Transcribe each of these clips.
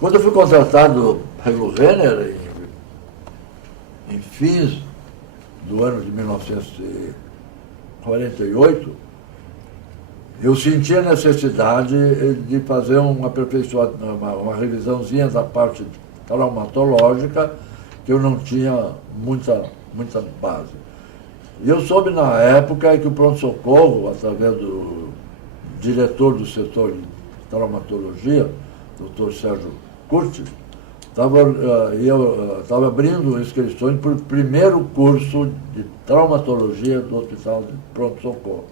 Quando eu fui contratado pelo Renner, em fins do ano de 1948, eu senti a necessidade de fazer uma revisãozinha da parte traumatológica, que eu não tinha muita base. E eu soube na época que o pronto-socorro, através do diretor do setor de traumatologia, Dr. Sérgio Curti, estava abrindo inscrições para o primeiro curso de traumatologia do Hospital de Pronto-Socorro.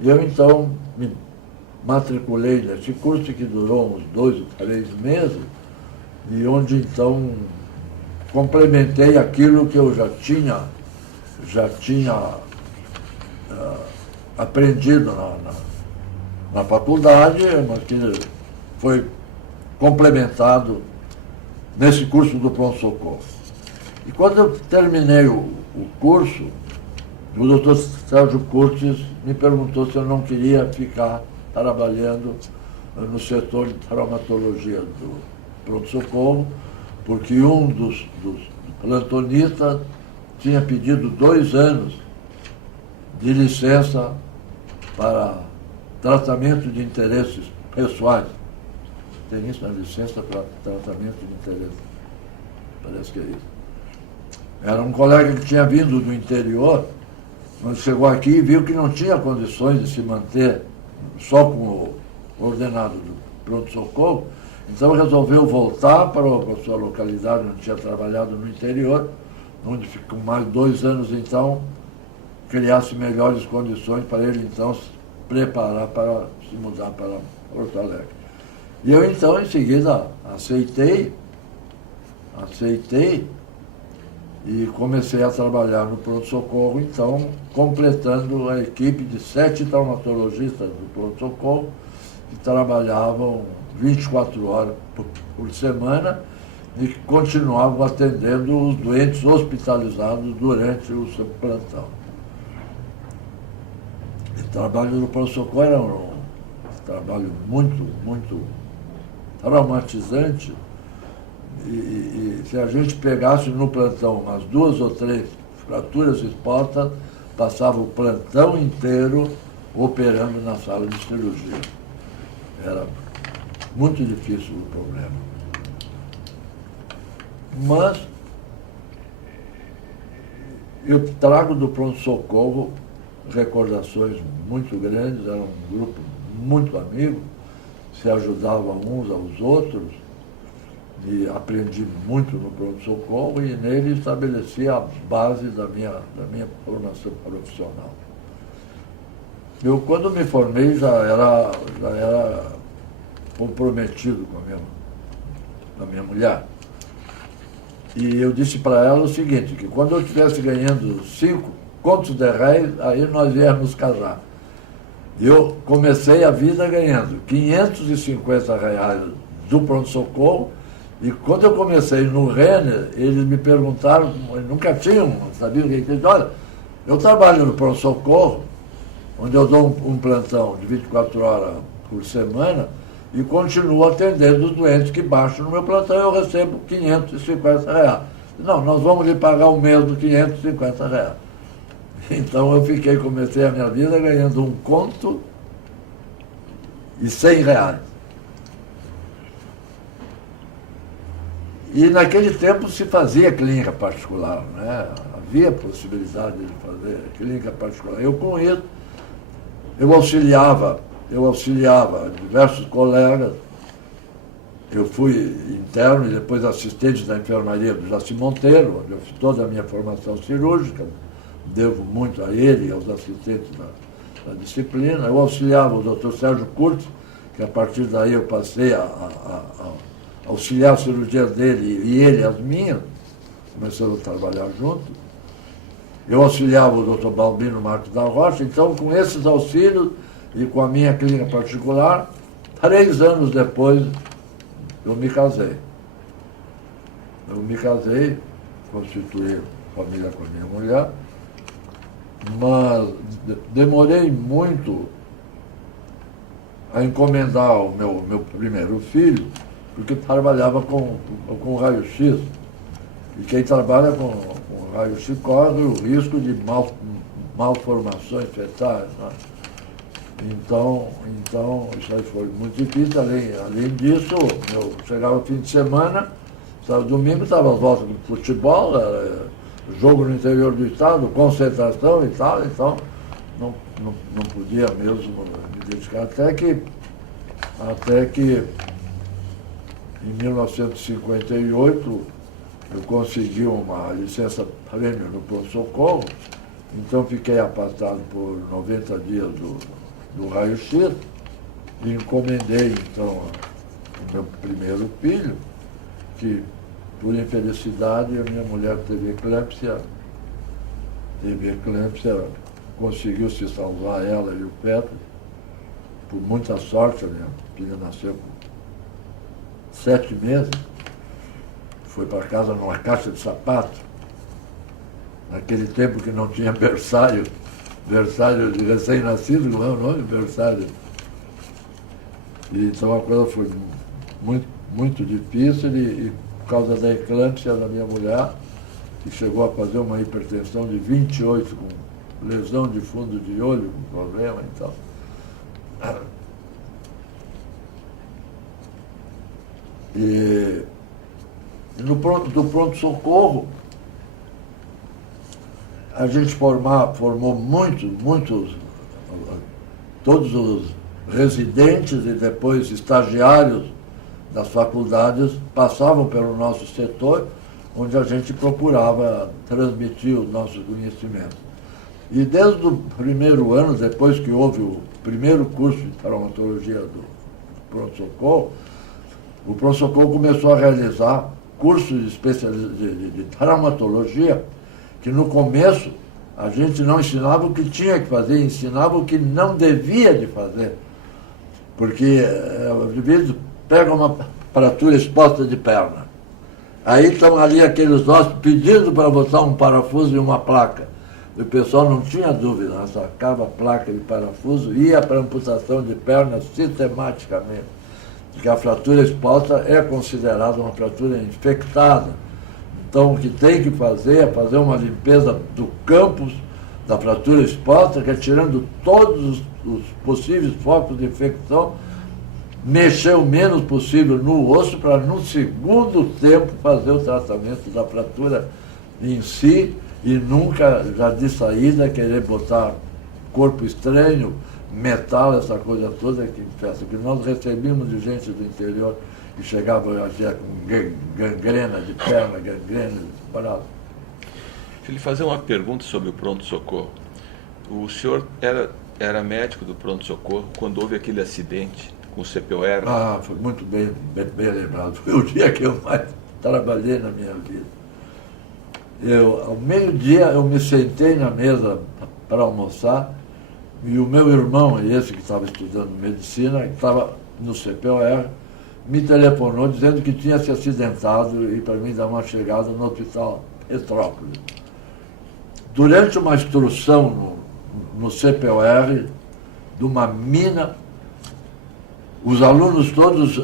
E eu, então, me matriculei nesse curso, que durou uns 2 ou 3 meses, e onde, então, complementei aquilo que eu já tinha aprendido na faculdade, mas que foi complementado nesse curso do pronto-socorro. E quando eu terminei o curso, o doutor Sérgio Curtis me perguntou se eu não queria ficar trabalhando no setor de traumatologia do pronto-socorro, porque um dos plantonistas tinha pedido 2 anos de licença para tratamento de interesses pessoais. Tem isso na licença para tratamento de interesses. Parece que é isso. Era um colega que tinha vindo do interior, mas chegou aqui e viu que não tinha condições de se manter só como ordenado do pronto-socorro, então resolveu voltar para a sua localidade, onde tinha trabalhado no interior, onde ficou mais 2 anos, então, criasse melhores condições para ele, então, se preparar para se mudar para Porto Alegre. E eu, então, em seguida, aceitei e comecei a trabalhar no pronto-socorro, então, completando a equipe de 7 traumatologistas do pronto-socorro, que trabalhavam 24 horas por semana e que continuavam atendendo os doentes hospitalizados durante o seu plantão. O trabalho no pronto-socorro era um trabalho muito traumatizante, e se a gente pegasse no plantão umas 2 ou 3 fraturas expostas, passava o plantão inteiro operando na sala de cirurgia. Era muito difícil o problema. Mas eu trago do pronto-socorro recordações muito grandes, era um grupo muito amigo, se ajudavam uns aos outros, e aprendi muito no pronto-socorro, e nele estabeleci a base da minha formação profissional. Eu, quando me formei, já era comprometido com a minha mulher. E eu disse para ela o seguinte, que quando eu estivesse ganhando 5 contos de réis, aí nós íamos casar. Eu comecei a vida ganhando R$ 550 do pronto-socorro, e quando eu comecei no Renner, eles me perguntaram, nunca tinham, sabiam o que é. Olha, eu trabalho no pronto-socorro, onde eu dou um plantão de 24 horas por semana, e continuo atendendo os doentes que baixam no meu plantão, eu recebo R$ 550. Não, nós vamos lhe pagar o mesmo R$ 550. Então eu comecei a minha vida ganhando 1 conto e R$ 100. E naquele tempo se fazia clínica particular, né? Havia possibilidade de fazer clínica particular. Eu, com isso, eu auxiliava diversos colegas. Eu fui interno e depois assistente da enfermaria do Jaci Monteiro, onde eu fiz toda a minha formação cirúrgica. Devo muito a ele e aos assistentes da disciplina. Eu auxiliava o Dr. Sérgio Curtis, que a partir daí eu passei a auxiliar as cirurgias dele e ele as minhas, começamos a trabalhar juntos. Eu auxiliava o Dr. Balbino Marcos da Rocha, então, com esses auxílios e com a minha clínica particular, 3 anos depois, eu me casei. Constituí família com a minha mulher, mas demorei muito a encomendar o meu primeiro filho, porque trabalhava com raio-x. E quem trabalha com raio-x corre o risco de malformações fetais. Né? Então, isso aí foi muito difícil. Além disso, eu chegava fim de semana, sábado, domingo, estava as voltas de futebol, jogo no interior do estado, concentração e tal, então não podia mesmo me dedicar. Até que em 1958 eu consegui uma licença-prêmio no pronto-socorro, então fiquei afastado por 90 dias do raio-x e encomendei então o meu primeiro filho, que por infelicidade a minha mulher teve eclâmpsia, conseguiu se salvar ela e o feto, por muita sorte. A minha filha nasceu com 7 meses, foi para casa numa caixa de sapato, naquele tempo que não tinha berçário de recém-nascido, não é o nome? Berçário. E então a coisa foi muito, muito difícil e por causa da eclâmpsia da minha mulher, que chegou a fazer uma hipertensão de 28, com lesão de fundo de olho, com problema e tal. E do pronto-socorro, a gente formou muitos, todos os residentes e depois estagiários das faculdades passavam pelo nosso setor, onde a gente procurava transmitir os nossos conhecimentos. E desde o primeiro ano, depois que houve o primeiro curso de traumatologia do pronto-socorro, o pronto-socorro começou a realizar cursos de traumatologia, que no começo a gente não ensinava o que tinha que fazer, ensinava o que não devia de fazer. Porque às vezes pega uma fratura exposta de perna. Aí estão ali aqueles ossos pedindo para botar um parafuso e uma placa. E o pessoal não tinha dúvida, né? Sacava a placa de parafuso e ia para a amputação de perna sistematicamente. Porque a fratura exposta é considerada uma fratura infectada. Então, o que tem que fazer é fazer uma limpeza do campus da fratura exposta, retirando todos os possíveis focos de infecção, mexer o menos possível no osso para, no segundo tempo, fazer o tratamento da fratura em si e nunca, já de saída, querer botar corpo estranho, metal, essa coisa toda que infesta. Que nós recebíamos de gente do interior que chegava já com gangrena de perna, gangrena de braço. Deixa eu lhe fazer uma pergunta sobre o pronto-socorro. O senhor era médico do pronto-socorro quando houve aquele acidente com o CPOR? Ah, foi muito bem lembrado. Foi o dia que eu mais trabalhei na minha vida. Ao meio-dia, eu me sentei na mesa para almoçar e o meu irmão, esse que estava estudando medicina, que estava no CPOR, me telefonou dizendo que tinha se acidentado e para mim dar uma chegada no hospital Petrópolis. Durante uma instrução no CPOR de uma mina, os alunos todos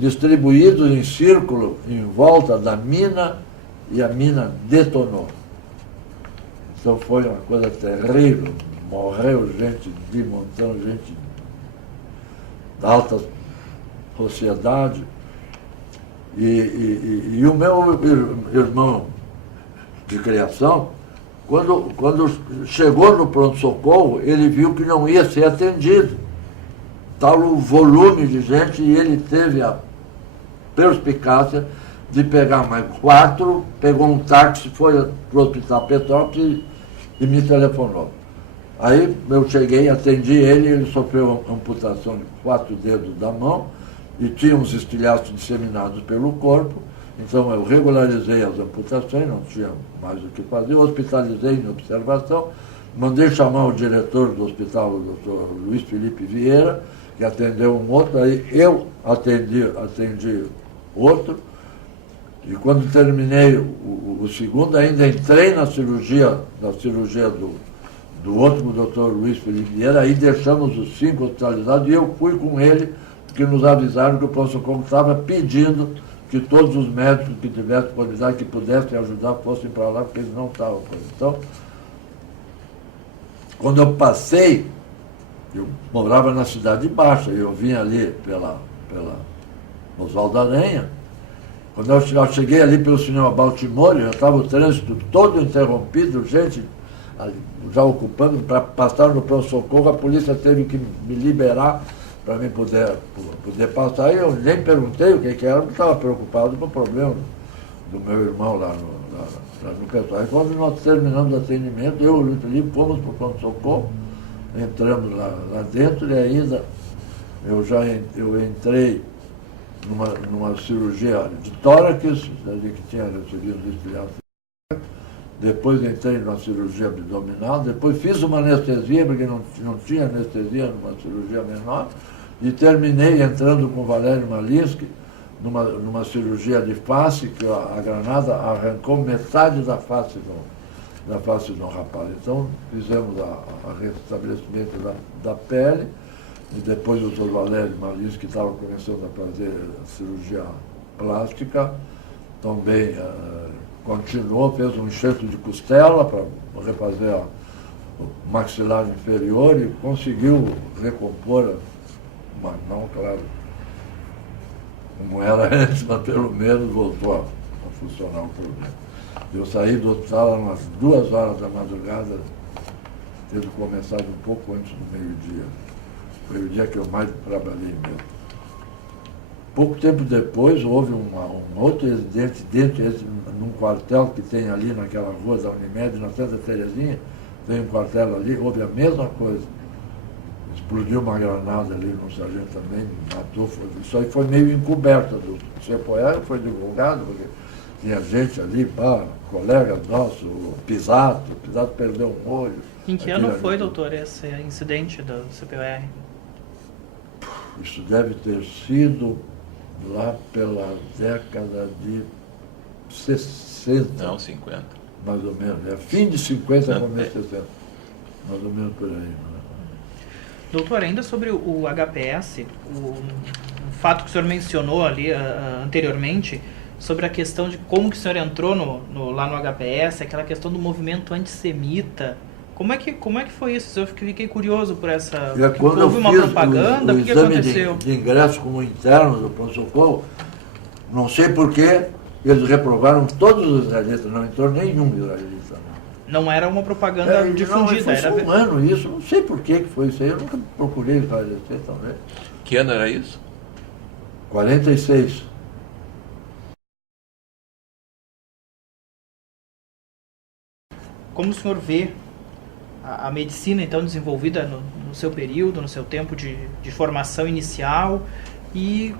distribuídos em círculo em volta da mina, e a mina detonou. Então foi uma coisa terrível, morreu gente de montão, gente da alta sociedade. E o meu irmão de criação, quando chegou no pronto-socorro, ele viu que não ia ser atendido. Tal o volume de gente, e ele teve a perspicácia de pegar mais 4, pegou um táxi, foi para o Hospital Petrópolis e me telefonou. Aí eu cheguei, atendi ele sofreu uma amputação de 4 dedos da mão e tinha uns estilhaços disseminados pelo corpo. Então eu regularizei as amputações, não tinha mais o que fazer, hospitalizei em observação, mandei chamar o diretor do hospital, o doutor Luiz Felipe Vieira, que atendeu um outro, aí eu atendi outro, e quando terminei o segundo, ainda entrei na cirurgia do outro doutor Luiz Felipe Vieira, aí deixamos os 5 hospitalizados e eu fui com ele que nos avisaram que o pronto-socorro estava pedindo que todos os médicos que tivessem possibilidade, que pudessem ajudar, fossem para lá, porque eles não estavam. Então, quando eu passei, eu morava na Cidade Baixa, e eu vinha ali pela Oswaldo Aranha. Quando eu cheguei ali pelo cinema Baltimore, já estava o trânsito todo interrompido, gente já ocupando, para passar no pronto-socorro, a polícia teve que me liberar para mim poder passar. E eu nem perguntei o que era, porque estava preocupado com o problema do meu irmão lá no pessoal. E quando nós terminamos o atendimento, eu e o Luiz Felipe fomos para o pronto-socorro, entramos lá dentro, e ainda eu entrei numa cirurgia de tórax, ali que tinha recebido os estudiantes. Depois entrei numa cirurgia abdominal, depois fiz uma anestesia, porque não tinha anestesia numa cirurgia menor, e terminei entrando com o Valério Malinsky numa cirurgia de face, que a granada arrancou metade da face do rapaz. Então fizemos o restabelecimento da pele, e depois o Dr. Valério Malinsky, que estava começando a fazer cirurgia plástica, também continuou, fez um enxerto de costela para refazer o maxilar inferior e conseguiu recompor, mas não, claro, como era antes, mas pelo menos voltou a funcionar o problema. Eu saí do hospital umas 2 horas da madrugada, tendo começado um pouco antes do meio-dia. Foi o dia que eu mais trabalhei mesmo. Pouco tempo depois, houve um outro incidente num quartel que tem ali naquela rua da Unimed, na Santa Terezinha, tem um quartel ali, houve a mesma coisa. Explodiu uma granada ali no sargento também, matou. Isso aí foi meio encoberto do CEPOER, foi divulgado, porque tinha gente ali, colega nosso, o Pisato perdeu um olho. Em que ano foi, doutor, esse incidente do CPOR? Isso deve ter sido lá pela década de 60. Não, 50. Mais ou menos. Fim de 50, começo de 60. Mais ou menos por aí. Né? Doutor, ainda sobre o HPS, o fato que o senhor mencionou ali anteriormente, sobre a questão de como que o senhor entrou lá no HPS, aquela questão do movimento antissemita. Como é que foi isso? Eu fiquei curioso por essa... Quando houve uma propaganda, o que aconteceu? De ingresso como interno do pronto-socorro, não sei porquê, eles reprovaram todos os israelitas, não entrou nenhum israelita. Não era uma propaganda difundida. Não, foi um ano isso, não sei por que foi isso aí, eu nunca procurei esclarecer também. Que ano era isso? 46. Como o senhor vê a medicina, então, desenvolvida no seu período, no seu tempo de formação inicial, e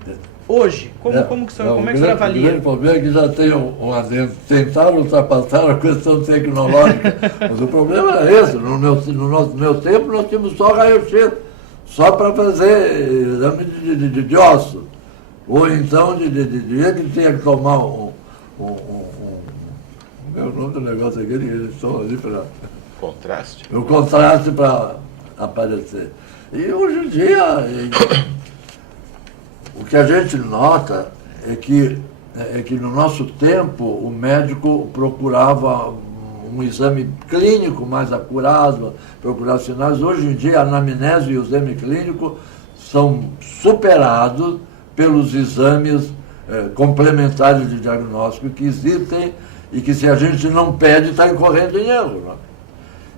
hoje, como que o senhor avalia? O grande problema é que já tem um adendo. Tentaram ultrapassar a questão tecnológica, mas o problema era esse. No meu tempo, nós tínhamos só raio-x, só para fazer exame de osso. Ou então, ele tinha que tomar o nome do negócio aqui, eles estão ali para... Contraste. O contraste para aparecer. E hoje em dia, o que a gente nota é que no nosso tempo o médico procurava um exame clínico mais acurado, procurava sinais. Hoje em dia a anamnese e o exame clínico são superados pelos exames complementares de diagnóstico que existem e que, se a gente não pede, está incorrendo em erro. Né?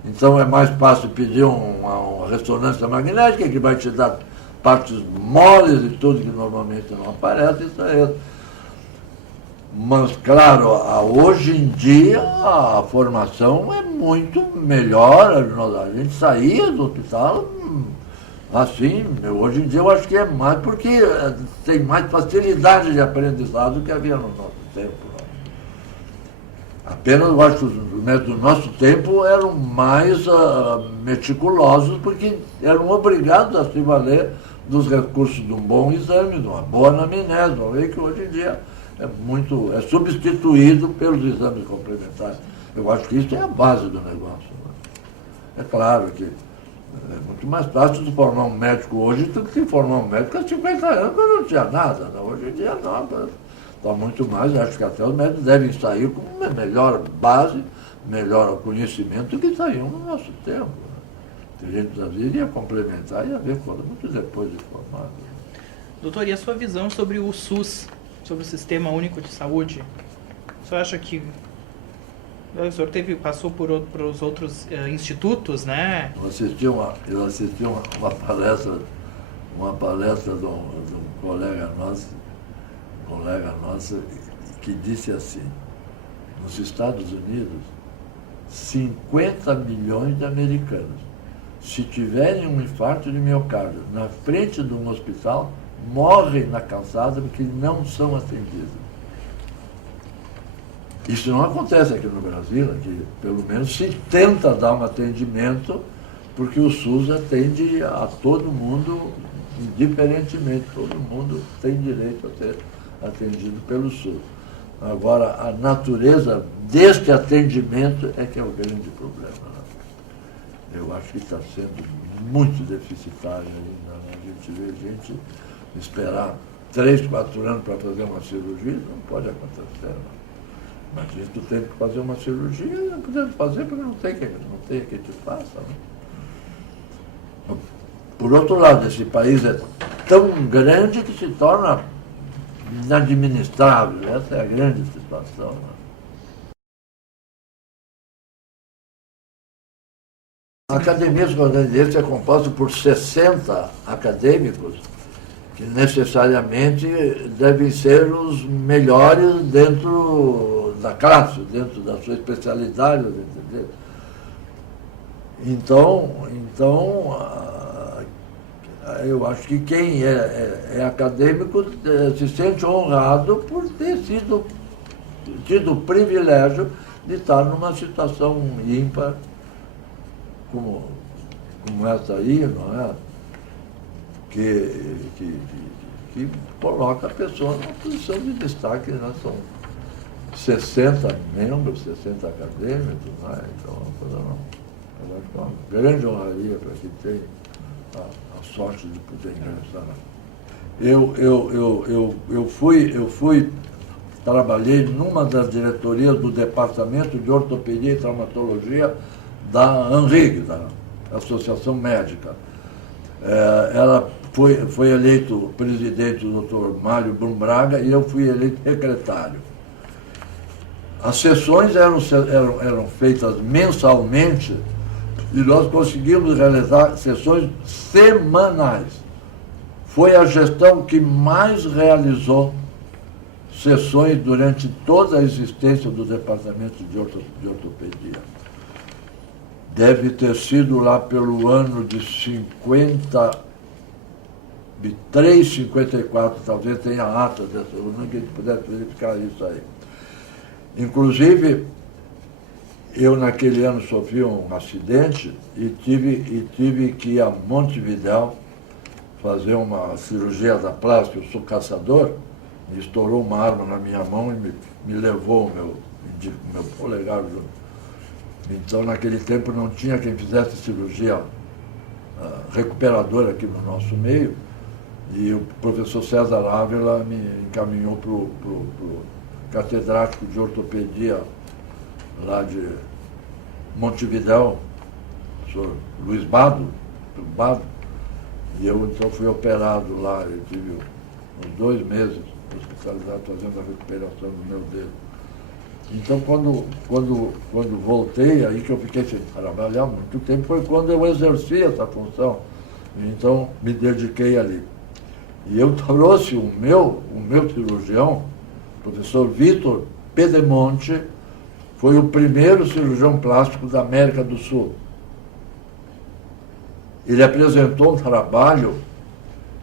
Então é mais fácil pedir uma ressonância magnética, que vai te dar partes moles e tudo que normalmente não aparece, isso é. Mas, claro, hoje em dia a formação é muito melhor. A gente saía do hospital assim. Hoje em dia eu acho que é mais porque tem mais facilidade de aprendizado do que havia no nosso tempo. Apenas, eu acho que os médicos do nosso tempo eram mais meticulosos, porque eram obrigados a se valer dos recursos de um bom exame, de uma boa anamnese, uma vez que hoje em dia é substituído pelos exames complementares. Eu acho que isso é a base do negócio. Né? É claro que É muito mais fácil de formar um médico hoje do que se formar um médico há 50 anos, quando não tinha nada. Não. Hoje em dia não, está muito mais. Acho que até os médicos devem sair com uma melhor base, melhor conhecimento do que saíam no nosso tempo. A gente, às vezes, ia complementar e ia ver muito depois de formado. Doutor, e a sua visão sobre o SUS, sobre o Sistema Único de Saúde? O senhor acha que... O senhor passou por os outros institutos, né? Eu assisti uma palestra de um colega nosso que disse assim: nos Estados Unidos, 50 milhões de americanos, se tiverem um infarto de miocárdio na frente de um hospital, morrem na calçada porque não são atendidos. Isso não acontece aqui no Brasil, aqui pelo menos se tenta dar um atendimento, porque o SUS atende a todo mundo indiferentemente, todo mundo tem direito a ser atendido pelo SUS. Agora, a natureza deste atendimento é que é o grande problema. Né? Eu acho que está sendo muito deficitário ainda. Né? A gente vê gente esperar 3, 4 anos para fazer uma cirurgia, não pode acontecer. Né? Mas a gente tem que fazer uma cirurgia e não podemos fazer porque não tem quem te faça. Né? Por outro lado, esse país é tão grande que se torna inadministrável. Essa é a grande situação. Né? A Academia Sul-Americana é composta por 60 acadêmicos que necessariamente devem ser os melhores dentro da classe, dentro da sua especialidade. Entendeu? Então, eu acho que quem é acadêmico se sente honrado por ter tido o privilégio de estar numa situação ímpar como essa aí, não é? Que coloca a pessoa numa posição de destaque. Nós somos 60 membros, 60 acadêmicos, né? Então, eu acho que é uma grande honraria para quem tem a sorte de poder ingressar. Trabalhei numa das diretorias do Departamento de Ortopedia e Traumatologia da ANRIG, da Associação Médica. Ela foi eleito presidente o Dr. Mário Brum Braga e eu fui eleito secretário. As sessões eram feitas mensalmente e nós conseguimos realizar sessões semanais. Foi a gestão que mais realizou sessões durante toda a existência do Departamento de Ortopedia. Deve ter sido lá pelo ano de 53, 54, talvez tenha ata dessa, eu não que a gente pudesse verificar isso aí. Inclusive, eu naquele ano sofri um acidente e tive que ir a Montevidéu fazer uma cirurgia da plástica. Eu sou caçador, e estourou uma arma na minha mão e me levou o meu polegar junto. Então, naquele tempo, não tinha quem fizesse cirurgia recuperadora aqui no nosso meio, e o professor César Ávila me encaminhou para o catedrático de ortopedia lá de Montevidéu, o professor Luiz Bado, e eu então fui operado lá. Eu tive uns 2 meses hospitalizado fazendo a recuperação do meu dedo. Então, quando voltei, aí que eu fiquei sem trabalhar muito tempo, foi quando eu exerci essa função. Então, me dediquei ali. E eu trouxe o meu cirurgião, o professor Vitor Pedemonte, foi o primeiro cirurgião plástico da América do Sul. Ele apresentou um trabalho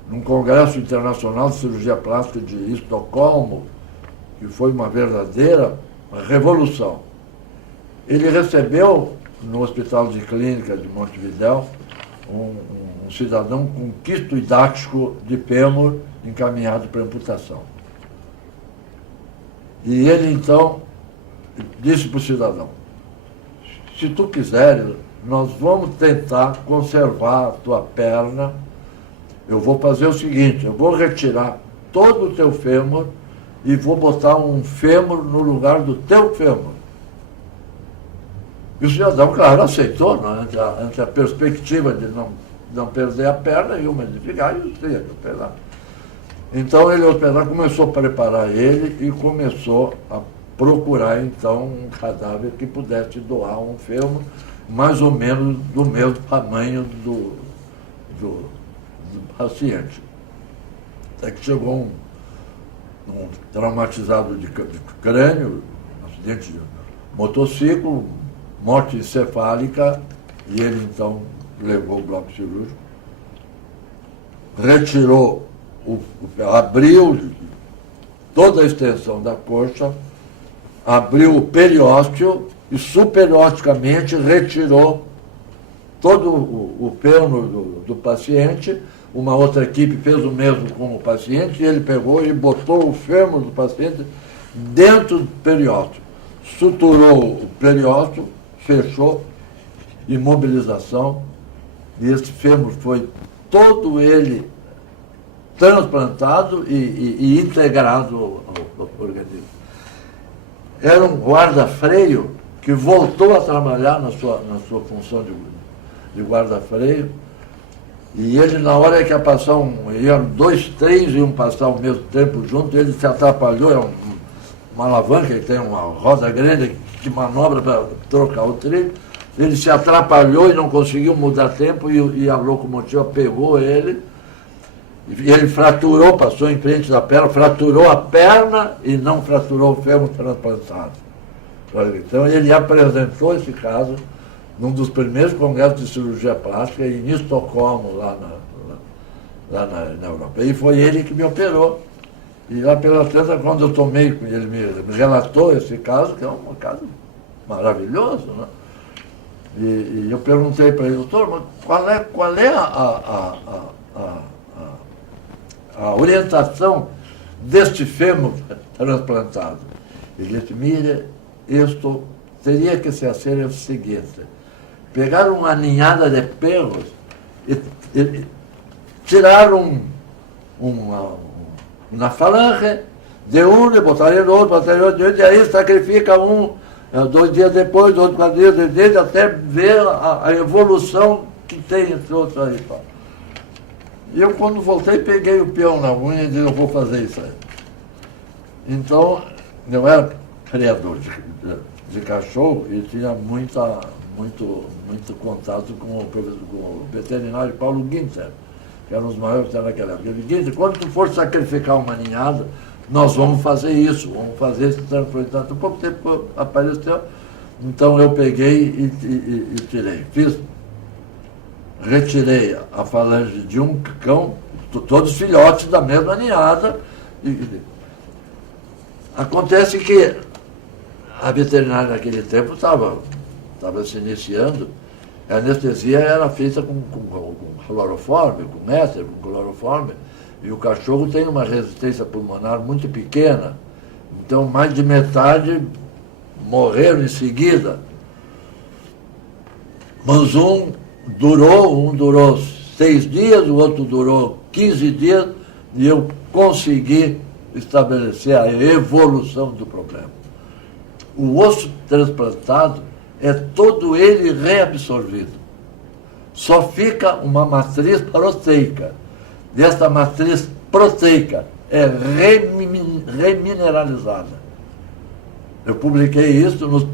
num Congresso Internacional de Cirurgia Plástica de Estocolmo, que foi uma verdadeira revolução. Ele recebeu no Hospital de Clínica de Montevidéu um cidadão com quisto hidático de fêmur encaminhado para amputação. E ele então disse para o cidadão: se tu quiseres, nós vamos tentar conservar a tua perna. Eu vou fazer o seguinte, eu vou retirar todo o teu fêmur e vou botar um fêmur no lugar do teu fêmur. E o cidadão, claro, aceitou, né? Ante a perspectiva de não perder a perna e uma de ficar, e tinha que operar. Então o hospital começou a preparar ele e começou a procurar então um cadáver que pudesse doar um fêmur mais ou menos do mesmo tamanho do paciente. Até que chegou um traumatizado de crânio, acidente de motociclo, morte encefálica, e ele então levou o bloco cirúrgico, retirou, abriu toda a extensão da coxa, abriu o periósteo e superiosticamente retirou todo o fêmur do paciente. Uma outra equipe fez o mesmo com o paciente, e ele pegou e botou o fêmur do paciente dentro do periósteo. Suturou o periósteo, fechou, imobilização, e esse fêmur foi todo ele transplantado e integrado ao organismo. Era um guarda-freio que voltou a trabalhar na sua função de guarda-freio, e ele, na hora que ia passar iam 2 trens, iam passar ao mesmo tempo junto, ele se atrapalhou, uma alavanca que tem uma roda grande que manobra para trocar o trilho, ele se atrapalhou e não conseguiu mudar tempo, e a locomotiva pegou ele, e ele fraturou, passou em frente da perna, fraturou a perna e não fraturou o fêmur transplantado. Então ele apresentou esse caso num dos primeiros congressos de cirurgia plástica em Estocolmo, lá na Europa. E foi ele que me operou. E lá pela terça, quando eu tomei, ele me relatou esse caso, que é um caso maravilhoso, né? E eu perguntei para ele, doutor, mas qual é a orientação deste fêmur transplantado? Ele disse, mire, isto teria que se fazer o seguinte: pegar uma ninhada de perros e tirar uma falange de um e botar no outro, e aí sacrifica 2 dias depois, 4 dias depois, até ver a evolução que tem entre outros aí. E eu, quando voltei, peguei o peão na unha e disse, eu vou fazer isso aí. Então, eu era criador de cachorro e tinha muito contato com o veterinário Paulo Ginter, que era um dos maiores naquela época. Ele disse, quando tu for sacrificar uma ninhada, nós vamos fazer isso, vamos fazer esse transplantado. Um pouco tempo apareceu, então eu peguei e tirei. Retirei a falange de um cão, todos filhotes da mesma ninhada. Acontece que a veterinária naquele tempo estava se iniciando, a anestesia era feita com cloroforme, com éter, com cloroforme, e o cachorro tem uma resistência pulmonar muito pequena, então mais de metade morreram em seguida. Mas um durou 6 dias, o outro durou 15 dias, e eu consegui estabelecer a evolução do problema. O osso transplantado é todo ele reabsorvido. Só fica uma matriz proteica. Desta matriz proteica é remineralizada. Eu publiquei isso nos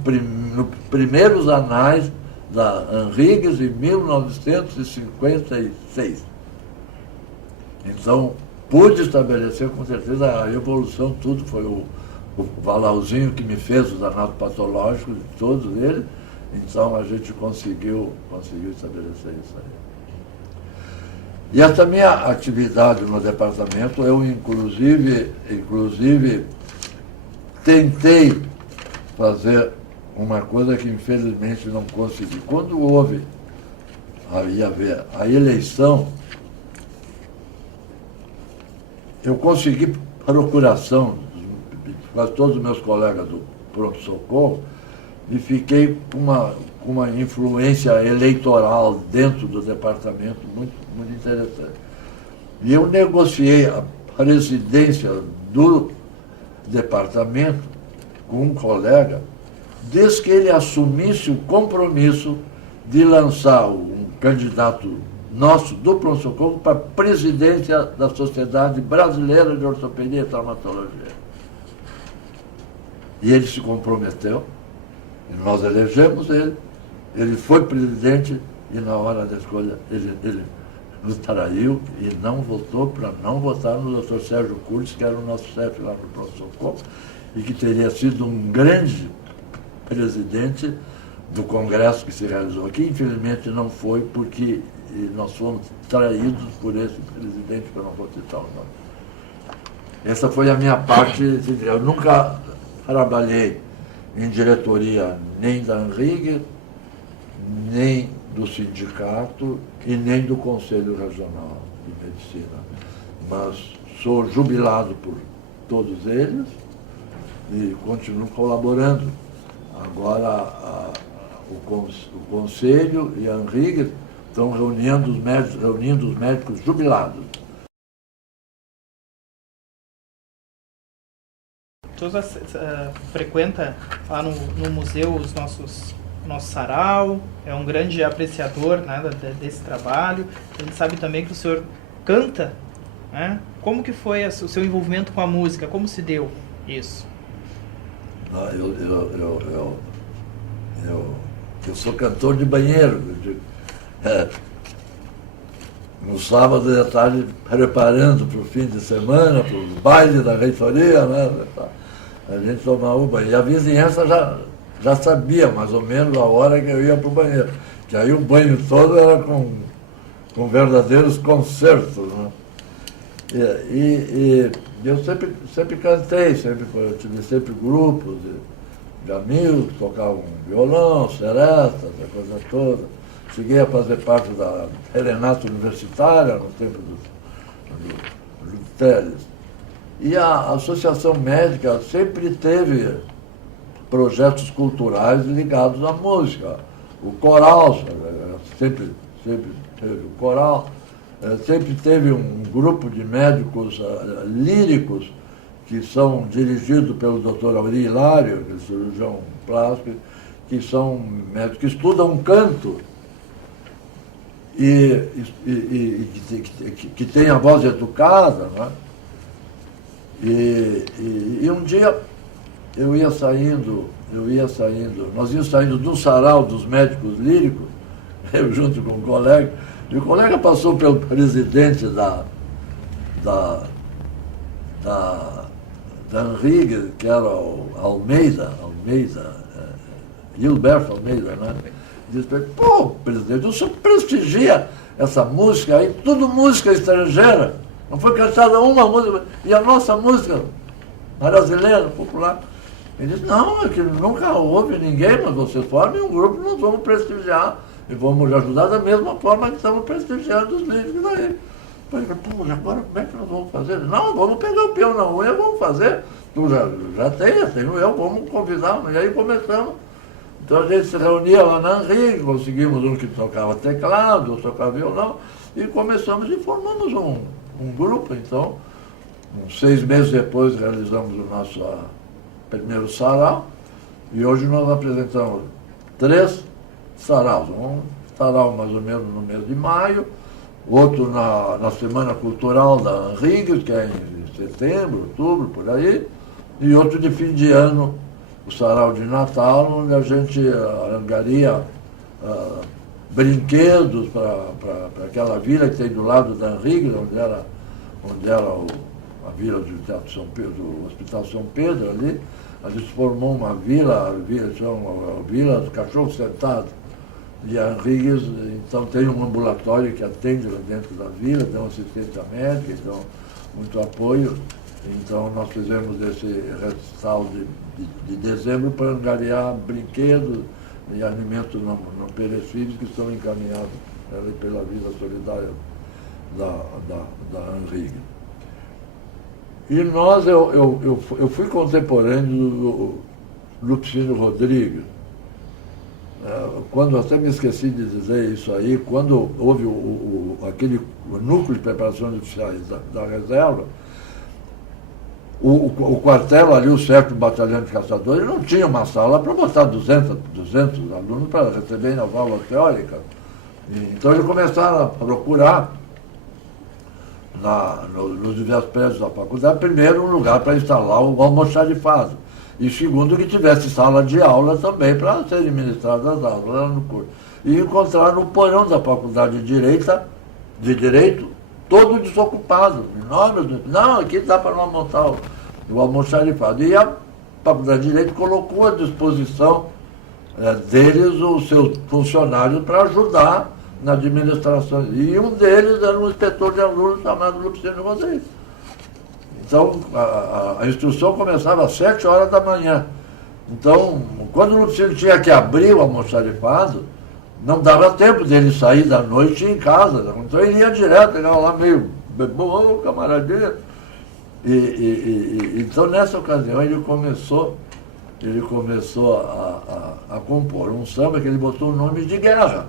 primeiros anais da Henriques em 1956. Então, pude estabelecer com certeza a evolução, tudo foi o Valauzinho que me fez os anatopatológicos, todos eles. Então a gente conseguiu estabelecer isso aí. E essa minha atividade no departamento, eu inclusive tentei fazer uma coisa que infelizmente não consegui. Quando houve a eleição, eu consegui procuração, quase todos os meus colegas do pronto-socorro, e fiquei com uma influência eleitoral dentro do departamento muito, muito interessante. E eu negociei a presidência do departamento com um colega, desde que ele assumisse o compromisso de lançar um candidato nosso do pronto-socorro para a presidência da Sociedade Brasileira de Ortopedia e Traumatologia. E ele se comprometeu, e nós elegemos ele foi presidente, e na hora da escolha ele nos traiu e não votou para não votar no Dr. Sérgio Curtis, que era o nosso chefe lá no pronto-socorro, e que teria sido um grande presidente do congresso que se realizou aqui. Infelizmente não foi, porque nós fomos traídos por esse presidente, que eu não vou citar o nome. Essa foi a minha parte. Eu nunca trabalhei em diretoria nem da ANRIG, nem do sindicato e nem do Conselho Regional de Medicina. Mas sou jubilado por todos eles e continuo colaborando. Agora o Conselho e a ANRIG estão reunindo os médicos jubilados. Tu frequenta lá no museu os nosso sarau, é um grande apreciador, né, desse trabalho. A gente sabe também que o senhor canta, né? Como que foi o seu envolvimento com a música? Como se deu isso? Eu sou cantor de banheiro. No sábado à tarde, preparando para o fim de semana, para o baile da reitoria, né? A gente tomava o banho. E a vizinhança já sabia mais ou menos a hora que eu ia para o banheiro. Que aí o banho todo era com verdadeiros concertos, né? E eu sempre cantei, eu tive sempre grupos de amigos que tocavam violão, seresta, essa coisa toda. Cheguei a fazer parte da Serenata Universitária no tempo do Teles. E a Associação Médica sempre teve projetos culturais ligados à música. O coral, sempre teve o coral, sempre teve um grupo de médicos líricos que são dirigidos pelo Dr. Auri Hilário, que é cirurgião plástico, que são médicos que estudam canto e que tem a voz educada, né? E um dia eu ia saindo, nós íamos saindo do sarau dos médicos líricos, eu junto com um colega, e o colega passou pelo presidente da ANRIG, que era o Almeida, Gilberto Almeida, né? Disse para ele: pô, presidente, o senhor prestigia essa música aí, tudo música estrangeira, não foi cantada uma música, e a nossa música brasileira, popular. Ele disse: não, é que nunca houve ninguém, mas vocês formem um grupo, nós vamos prestigiar e vamos ajudar da mesma forma que estamos prestigiando os livros daí. Eu falei: pô, agora como é que nós vamos fazer? Não, vamos pegar o peão na unha, vamos fazer. Tu já tenho eu, vamos convidar. E aí começamos. Então a gente se reunia lá na ANRIG, conseguimos um que tocava teclado, outro tocava violão, e começamos e formamos um grupo. Então, uns 6 meses depois, realizamos o nosso primeiro sarau, e hoje nós apresentamos 3 saraus. Um sarau mais ou menos no mês de maio, outro na Semana Cultural da ANRIG, que é em setembro, outubro, por aí, e outro de fim de ano, o sarau de Natal, onde a gente angaria brinquedos para aquela vila que tem do lado da ANRIG, onde era a vila do Teatro São Pedro, do Hospital São Pedro ali. A gente formou uma vila, a vila do Cachorro Sentado. E a ANRIG, então, tem um ambulatório que atende lá dentro da vila, dão assistência médica, dão muito apoio. Então, nós fizemos esse recital de dezembro para angariar brinquedos e alimentos não perecíveis que são encaminhados pela Vida Solidária da ANRIG. E eu fui contemporâneo do Lupicínio Rodrigues, quando até me esqueci de dizer isso aí, quando houve aquele núcleo de preparação de oficiais da reserva, o quartel ali, o 7º Batalhão de Caçadores, não tinha uma sala para botar 200 alunos para receberem as aulas teóricas. Então eles começaram a procurar nos diversos prédios da faculdade, primeiro, um lugar para instalar o almoxarifado. E segundo, que tivesse sala de aula também para serem ministradas as aulas lá no curso. E encontraram no porão da faculdade de Direito, todo desocupado. Não, aqui dá para não montar o almoxarifado. E a faculdade de Direito colocou à disposição deles os seus funcionários para ajudar na administração. E um deles era um inspetor de alunos chamado Lupicínio Rodrigues. Então, a instrução começava às 7 horas da manhã. Então, quando o Lupicínio tinha que abrir o almoxarifado, não dava tempo dele sair da noite em casa. Então ele ia direto, chegava lá meio bom, camaradinha. Então, nessa ocasião, ele começou a compor um samba que ele botou o nome de Guerra.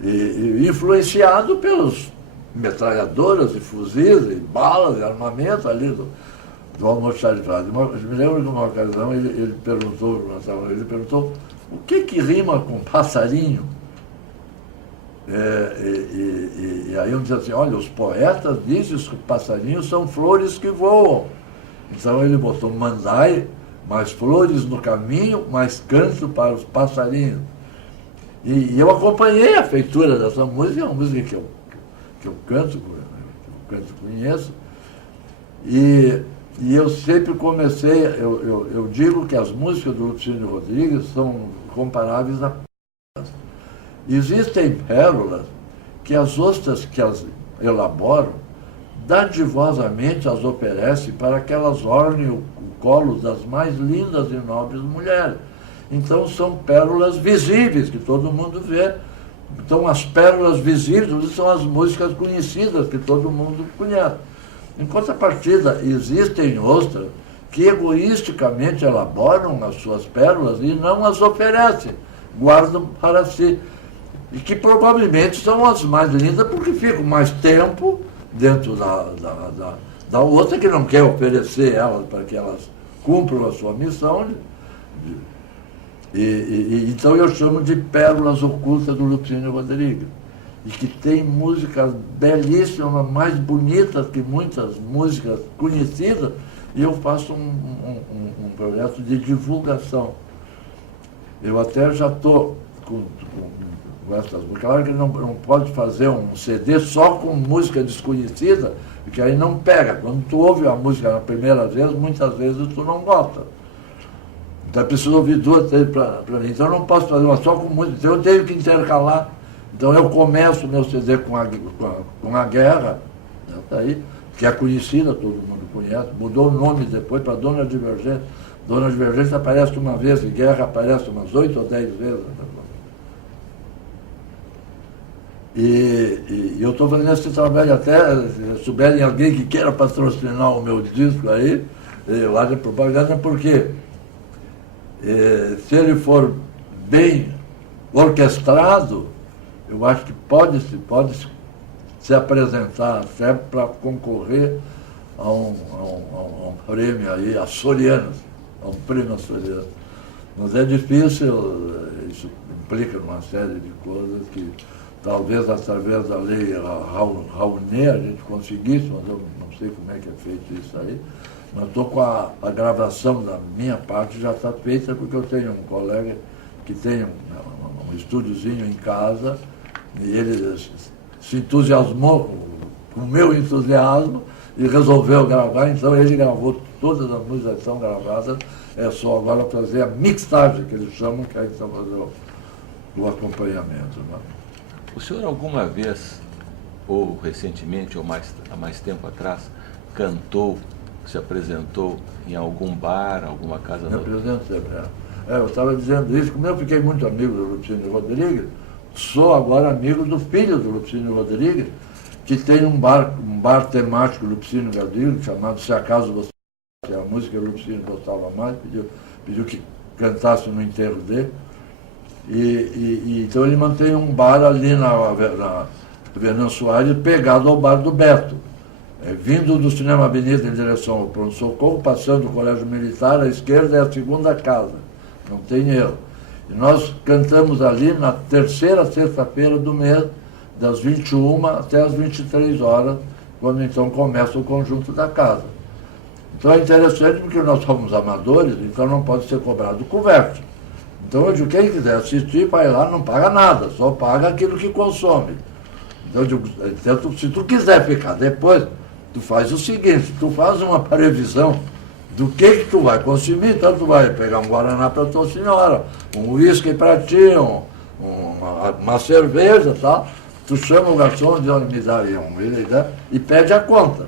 Influenciado pelos metralhadoras e fuzis e balas e armamento ali do almoxarifado. Me lembro de uma ocasião, ele perguntou o que rima com passarinho? E aí eu disse assim, olha, os poetas dizem que passarinhos são flores que voam. Então ele botou mandai, mais flores no caminho, mais canto para os passarinhos. E eu acompanhei a feitura dessa música, é uma música que eu canto, conheço. E eu sempre comecei, eu digo que as músicas do Lupicínio Rodrigues são comparáveis a pérolas. Existem pérolas que as ostras que as elaboram, dadivosamente as oferecem para que elas ornem o colo das mais lindas e nobres mulheres. Então são pérolas visíveis, que todo mundo vê. Então as pérolas visíveis são as músicas conhecidas, que todo mundo conhece. Em contrapartida, existem ostras que egoisticamente elaboram as suas pérolas e não as oferecem, guardam para si. E que provavelmente são as mais lindas porque ficam mais tempo dentro da outra, que não quer oferecer elas para que elas cumpram a sua missão. Então eu chamo de pérolas ocultas do Lupicínio Rodrigues. E que tem músicas belíssimas, mais bonitas que muitas músicas conhecidas, e eu faço um projeto de divulgação. Eu até já estou com essas músicas. Claro que não pode fazer um CD só com música desconhecida, porque aí não pega. Quando tu ouve a música na primeira vez, muitas vezes tu não gosta. Então é preciso ouvir duas, três para mim. Então eu não posso fazer uma só com música, então eu tenho que intercalar. Então eu começo o meu CD com a Guerra, né, tá aí, que é conhecida, todo mundo conhece, mudou o nome depois para Dona Divergência. Dona Divergência aparece uma vez e Guerra aparece umas 8 ou 10 vezes. E eu estou fazendo esse trabalho até, se souberem alguém que queira patrocinar o meu disco aí, eu acho propaganda porque se ele for bem orquestrado, eu acho que pode se apresentar até para concorrer a um prêmio aí, a Sorianas, a um prêmio Sorianas. Mas é difícil, isso implica uma série de coisas que talvez através da lei Rouanet a gente conseguisse, mas eu não sei como é que é feito isso aí. Mas estou com a gravação da minha parte, já está feita, porque eu tenho um colega que tem um estúdiozinho em casa, e ele se entusiasmou com o meu entusiasmo e resolveu gravar, então ele gravou todas as músicas que estão gravadas, é só agora fazer a mixagem, que eles chamam, que aí estão fazendo o acompanhamento. Né? O senhor alguma vez, ou recentemente, ou há mais tempo atrás, cantou, se apresentou em algum bar, alguma casa? Me apresentei, eu estava dizendo isso, como eu fiquei muito amigo do Lupicínio Rodrigues, sou agora amigo do filho do Lupicínio Rodrigues, que tem um bar temático Lupicínio Rodrigues, chamado Se Acaso Você, que é a música que o Lupicínio gostava mais, pediu que cantasse no enterro dele. Então ele mantém um bar ali na Venâncio Soares, pegado ao bar do Beto. Vindo do Cinema Avenida em direção ao pronto-socorro, passando o Colégio Militar, à esquerda é a segunda casa, não tem erro. E nós cantamos ali na terceira sexta-feira do mês, das 21 até as 23 horas, quando então começa o conjunto da casa. Então é interessante porque nós somos amadores, então não pode ser cobrado couvert. Então eu digo, quem quiser assistir, vai lá, não paga nada, só paga aquilo que consome. Então eu digo, se tu quiser ficar depois, tu faz o seguinte, tu faz uma previsão do que tu vai consumir, então tu vai pegar um Guaraná para tua senhora, um uísque para ti, uma cerveja, tá? Tu chama o garçom e diz, me dá aí e pede a conta.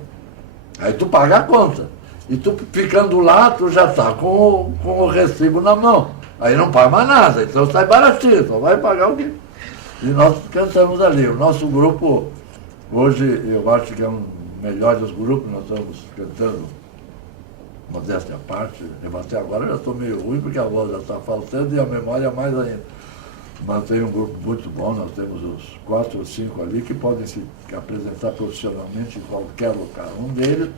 Aí tu paga a conta. E tu ficando lá, tu já está com o recibo na mão. Aí não paga mais nada, então sai baratinho, só vai pagar o que. E nós cantamos ali. O nosso grupo, hoje, eu acho que é um dos melhores grupos, nós estamos cantando, modéstia à parte, eu até agora já estou meio ruim, porque a voz já está faltando e a memória mais ainda. Mas tem um grupo muito bom, nós temos os 4 ou 5 ali que podem se apresentar profissionalmente em qualquer lugar. Um deles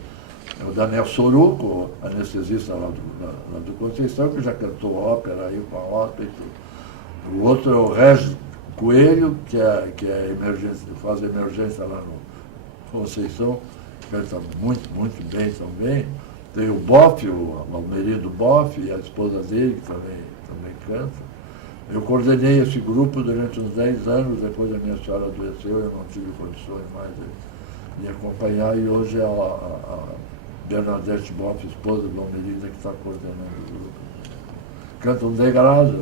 é o Daniel Soruco, anestesista lá do Conceição, que já cantou ópera aí com a ópera e tudo. O outro é o Regis Coelho, que é emergência, faz emergência lá no Conceição, canta muito, muito bem também. Tem o Boff, o Almerido Boff, e a esposa dele, que também canta. Eu coordenei esse grupo durante uns 10 anos, depois a minha senhora adoeceu, eu não tive condições mais de acompanhar, e hoje é a Bernadette Boff, esposa do Almerida, que está coordenando o grupo. Cantam de graça,